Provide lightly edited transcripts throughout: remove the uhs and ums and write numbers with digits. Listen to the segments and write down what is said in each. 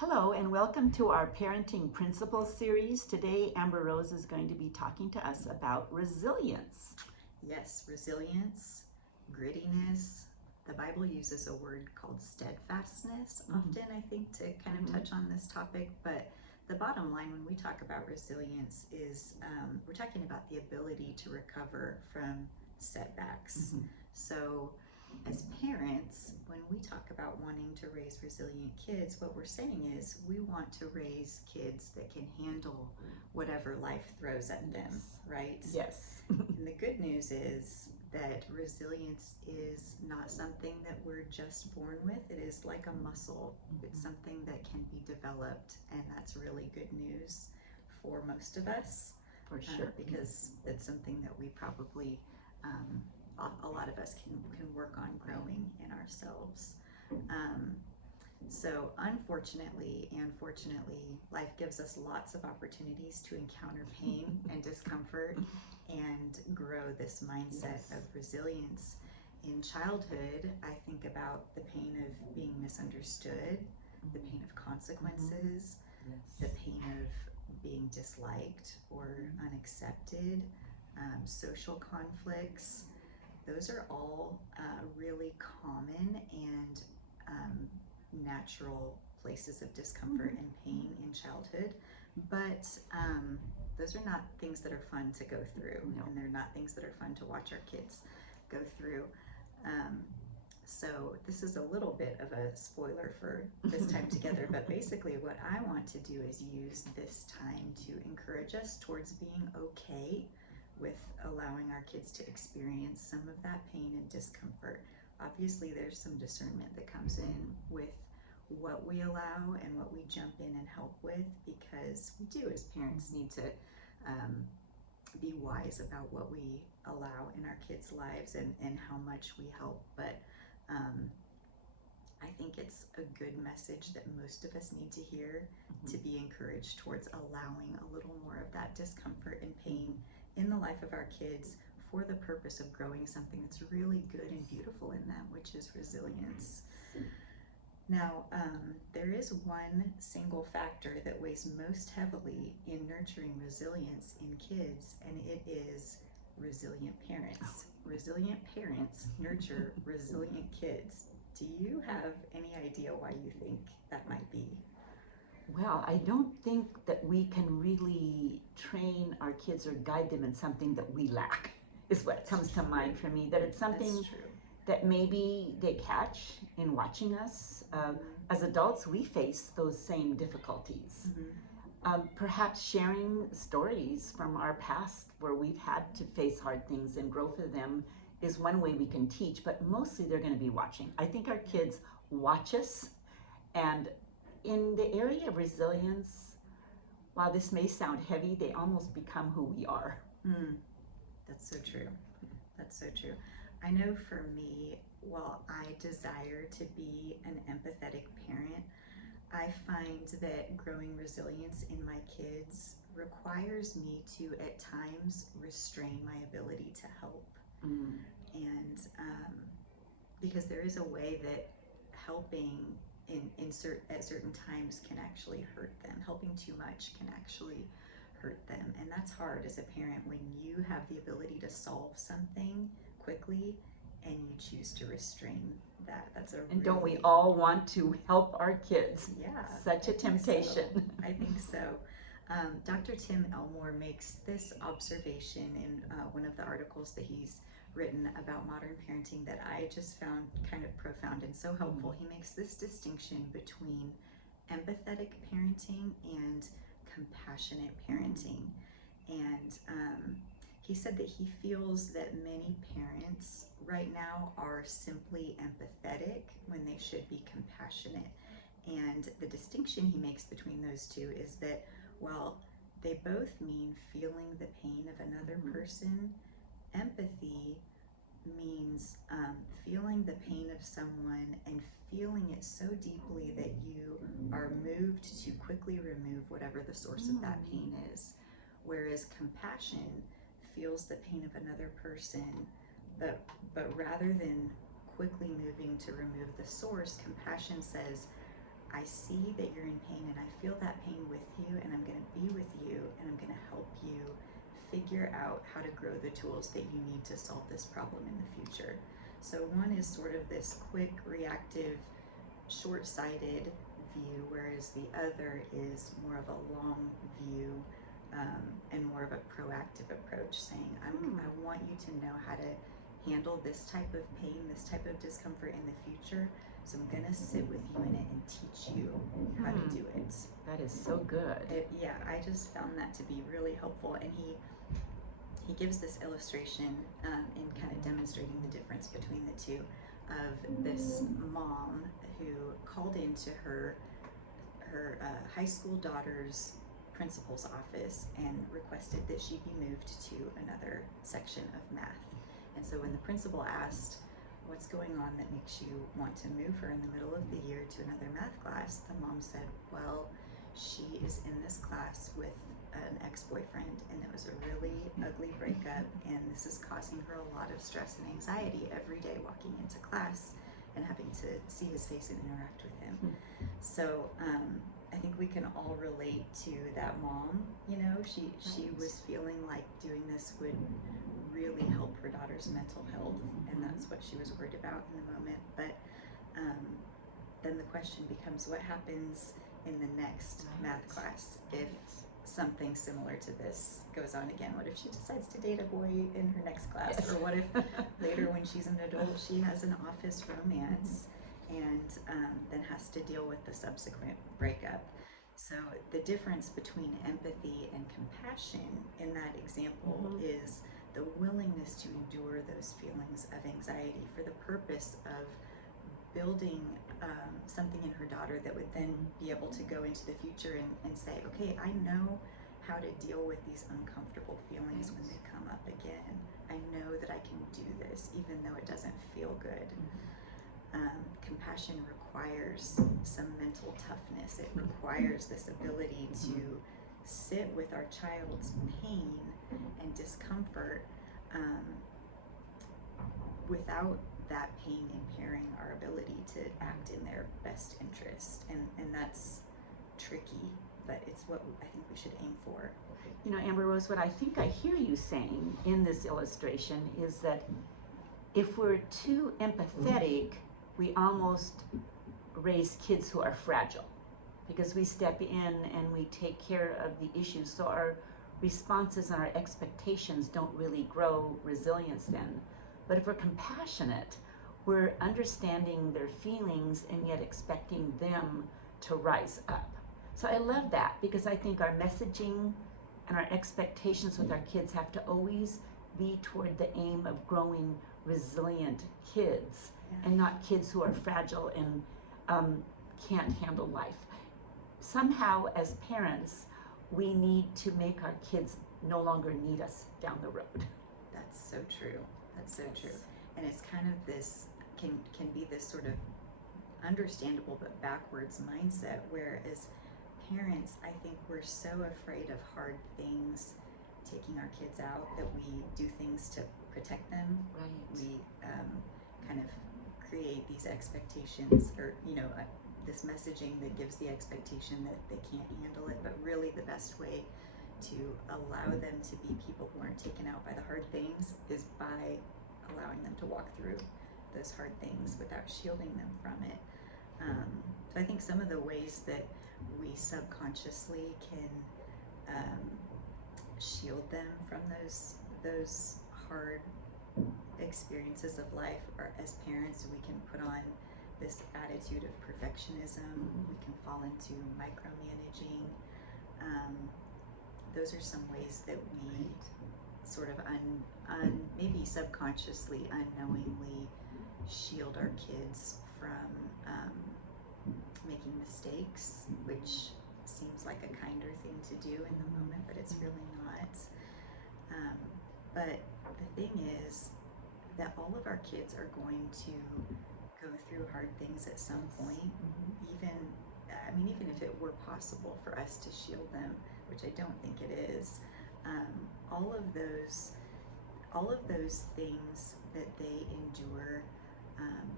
Hello and welcome to our Parenting Principles series. Today, Amber Rose is going to be talking to us about resilience. Yes, resilience, grittiness. The Bible uses a word called steadfastness often, I think, to kind of touch on this topic. But the bottom line when we talk about resilience is we're talking about the ability to recover from setbacks. So as parents, when we talk about wanting to raise resilient kids, what we're saying is we want to raise kids that can handle whatever life throws at them, right? Yes. And the good news is that resilience is not something that we're just born with. It is like a muscle. It's something that can be developed, and that's really good news for most of us. For sure. Because it's something that we probably a lot of us can work on growing in ourselves. So unfortunately and fortunately, life gives us lots of opportunities to encounter pain and discomfort and grow this mindset of resilience. In childhood, I think about the pain of being misunderstood, the pain of consequences, the pain of being disliked or unaccepted, social conflicts. Those are all really common and natural places of discomfort and pain in childhood, but those are not things that are fun to go through, and they're not things that are fun to watch our kids go through. So this is a little bit of a spoiler for this time together, but basically what I want to do is use this time to encourage us towards being okay with allowing our kids to experience some of that pain and discomfort. Obviously, there's some discernment that comes in with what we allow and what we jump in and help with, because we do, as parents, need to be wise about what we allow in our kids' lives and how much we help. But I think it's a good message that most of us need to hear to be encouraged towards allowing a little more of that discomfort and pain in the life of our kids for the purpose of growing something that's really good and beautiful in them, which is resilience. Now, there is one single factor that weighs most heavily in nurturing resilience in kids, and it is resilient parents. Resilient parents nurture resilient kids. Do you have any idea why you think that might be? Well, I don't think that we can really train our kids or guide them in something that we lack, is what comes to mind for me. That it's something that maybe they catch in watching us. As adults, we face those same difficulties. Perhaps sharing stories from our past where we've had to face hard things and grow through them is one way we can teach, but mostly they're going to be watching. I think our kids watch us, and in the area of resilience, while this may sound heavy, they almost become who we are. That's so true. That's so true. I know for me, while I desire to be an empathetic parent, I find that growing resilience in my kids requires me to, at times, restrain my ability to help. And because there is a way that helping at certain times can actually hurt them. Helping too much can actually hurt them. And that's hard as a parent when you have the ability to solve something quickly and you choose to restrain that. And don't we all want to help our kids? Yeah. Such a temptation. I think so. Dr. Tim Elmore makes this observation in one of the articles that he's written about modern parenting that I just found kind of profound and so helpful. He makes this distinction between empathetic parenting and compassionate parenting. And he said that he feels that many parents right now are simply empathetic when they should be compassionate. And the distinction he makes between those two is that while they both mean feeling the pain of another person, empathy means feeling the pain of someone and feeling it so deeply that you are moved to quickly remove whatever the source of that pain is. Whereas compassion feels the pain of another person, but rather than quickly moving to remove the source, compassion says, I see that you're in pain and I feel that pain with you, and I'm going to be with you, and I'm going to help you figure out how to grow the tools that you need to solve this problem in the future. So one is sort of this quick, reactive, short-sighted view, whereas the other is more of a long view, and more of a proactive approach, saying, I want you to know how to handle this type of pain, this type of discomfort in the future. So I'm going to sit with you in it and teach you how to do it. That is so good. Yeah, I just found that to be really helpful. And he gives this illustration in kind of demonstrating the difference between the two, of this mom who called into her high school daughter's principal's office and requested that she be moved to another section of math. And so when the principal asked, what's going on that makes you want to move her in the middle of the year to another math class, the mom said, well, she is in this class with an ex-boyfriend, and it was a really ugly breakup, and this is causing her a lot of stress and anxiety every day walking into class and having to see his face and interact with him. So I think we can all relate to that mom. You know, she was feeling like doing this would really help her daughter's mental health, and that's what she was worried about in the moment. But then the question becomes, what happens in the next math class if something similar to this goes on again? What if she decides to date a boy in her next class? Or what if later when she's an adult she has an office romance and then has to deal with the subsequent breakup? So the difference between empathy and compassion in that example is the willingness to endure those feelings of anxiety for the purpose of building something in her daughter that would then be able to go into the future and say, okay, I know how to deal with these uncomfortable feelings when they come up again. I know that I can do this even though it doesn't feel good. Compassion requires some mental toughness. It requires this ability to sit with our child's pain and discomfort without that pain impairing our ability to act in their best interest. And that's tricky, but it's what I think we should aim for. You know, Amber Rose, what I think I hear you saying in this illustration is that if we're too empathetic, we almost raise kids who are fragile, because we step in and we take care of the issues. So our responses and our expectations don't really grow resilience then. But if we're compassionate, we're understanding their feelings and yet expecting them to rise up. So I love that, because I think our messaging and our expectations with our kids have to always be toward the aim of growing resilient kids, and not kids who are fragile and can't handle life. Somehow, as parents, we need to make our kids no longer need us down the road. That's so true. That's so true. And it's kind of this, can be this sort of understandable but backwards mindset, where as parents, I think we're so afraid of hard things taking our kids out that we do things to protect them. Right. We kind of create these expectations, or this messaging that gives the expectation that they can't handle it, but really the best way to allow them to be people who aren't taken out by the hard things is by allowing them to walk through those hard things without shielding them from it. So I think some of the ways that we subconsciously can shield them from those hard experiences of life, or as parents, we can put on this attitude of perfectionism. We can fall into micromanaging. Those are some ways that we sort of maybe subconsciously, unknowingly shield our kids from making mistakes, which seems like a kinder thing to do in the moment, but it's really not. But the thing is that all of our kids are going to go through hard things at some point. Even if it were possible for us to shield them, which I don't think it is, all of those things that they endure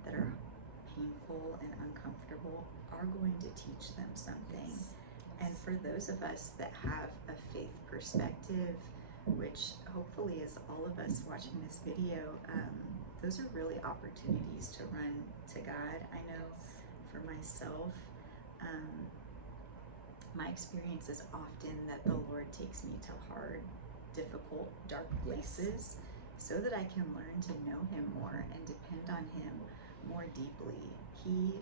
that are painful and uncomfortable are going to teach them something. And for those of us that have a faith perspective, which hopefully is all of us watching this video, those are really opportunities to run to God. I know for myself, my experience is often that the Lord takes me to hard, difficult, dark places so that I can learn to know Him more and depend on Him more deeply. He,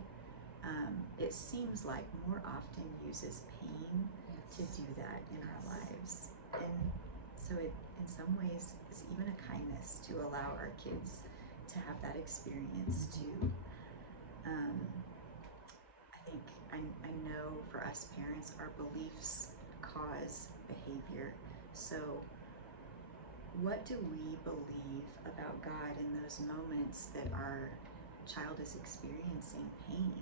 it seems like, more often uses pain to do that in our lives. And so it, in some ways, is even a kindness to allow our kids to have that experience too. I know for us parents, our beliefs cause behavior. So what do we believe about God in those moments that our child is experiencing pain?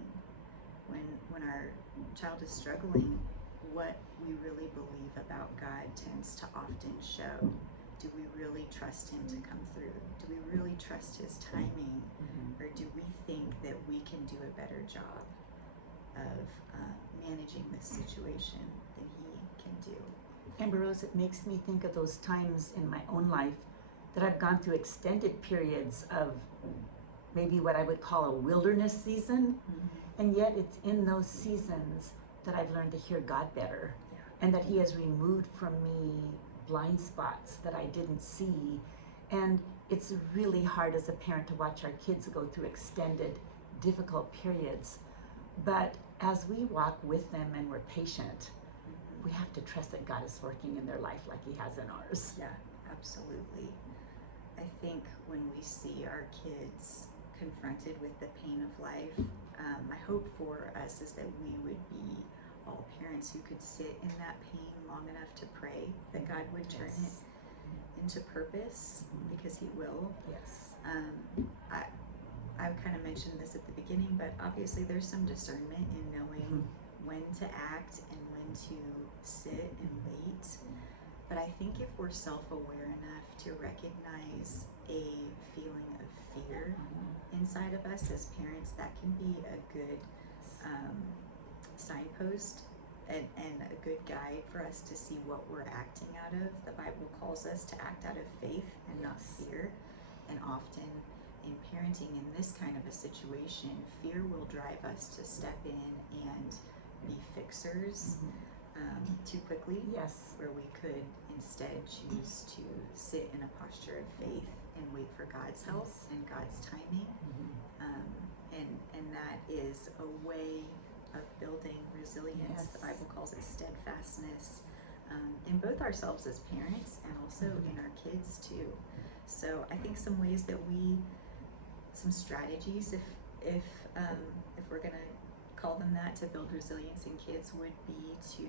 When our child is struggling, what we really believe about God tends to often show. Do we really trust Him to come through? Do we really trust His timing? Or do we think that we can do a better job of managing this situation than He can do? Amber Rose, it makes me think of those times in my own life that I've gone through extended periods of maybe what I would call a wilderness season. And yet it's in those seasons that I've learned to hear God better, and that He has removed from me blind spots that I didn't see. And it's really hard as a parent to watch our kids go through extended, difficult periods. But as we walk with them and we're patient, we have to trust that God is working in their life like He has in ours. Yeah, absolutely. I think when we see our kids confronted with the pain of life, my hope for us is that we would be all parents who could sit in that pain long enough to pray that God would turn it into purpose, because He will. I kind of mentioned this at the beginning, but obviously there's some discernment in knowing when to act and when to sit and wait. But I think if we're self-aware enough to recognize a feeling of fear inside of us as parents, that can be a good signpost and a good guide for us to see what we're acting out of. The Bible calls us to act out of faith and not fear. And often in parenting in this kind of a situation, fear will drive us to step in and be fixers too quickly, where we could instead choose to sit in a posture of faith and wait for God's help and God's timing. And that is a way of building resilience. The Bible calls it steadfastness in both ourselves as parents and also in our kids too. So I think some ways that some strategies, if we're gonna call them that, to build resilience in kids would be to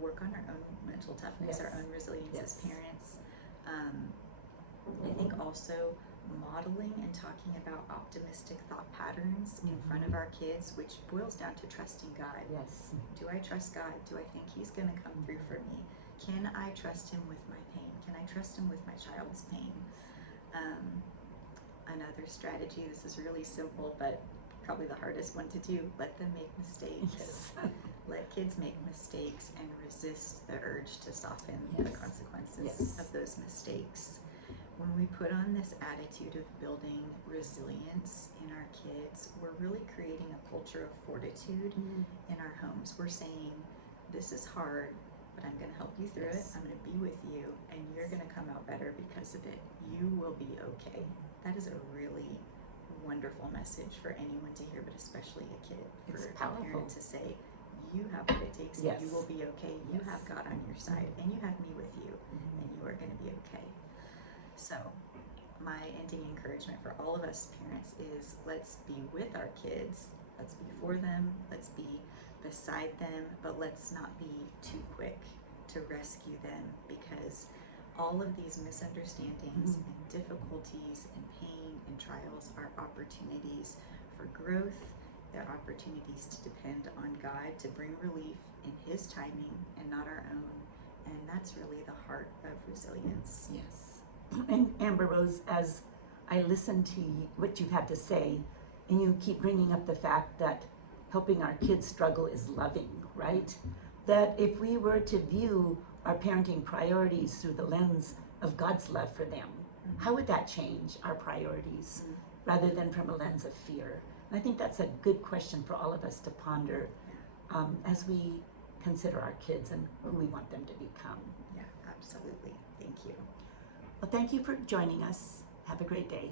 work on our own mental toughness, our own resilience as parents. I think also modeling and talking about optimistic thought patterns in front of our kids, which boils down to trusting God. Do I trust God? Do I think He's gonna come through for me? Can I trust Him with my pain? Can I trust Him with my child's pain? Another strategy, this is really simple, but probably the hardest one to do, let them make mistakes. Let kids make mistakes and resist the urge to soften the consequences of those mistakes. When we put on this attitude of building resilience in our kids, we're really creating a culture of fortitude in our homes. We're saying, this is hard, but I'm going to help you through it. I'm going to be with you, and you're going to come out better because of it. You will be okay. That is a really wonderful message for anyone to hear, but especially a kid. For a parent to say, you have what it takes, and you will be okay. You have God on your side, and you have me with you, and you are going to be okay. So my ending encouragement for all of us parents is, let's be with our kids. Let's be for them. Let's be beside them, but let's not be too quick to rescue them, because all of these misunderstandings and difficulties and pain and trials are opportunities for growth. They're opportunities to depend on God to bring relief in His timing and not our own. And that's really the heart of resilience. And Amber Rose, as I listen to what you've had to say, and you keep bringing up the fact that helping our kids struggle is loving, right? That if we were to view our parenting priorities through the lens of God's love for them, how would that change our priorities rather than from a lens of fear? And I think that's a good question for all of us to ponder as we consider our kids and who we want them to become. Yeah, absolutely. Thank you. Well, thank you for joining us. Have a great day.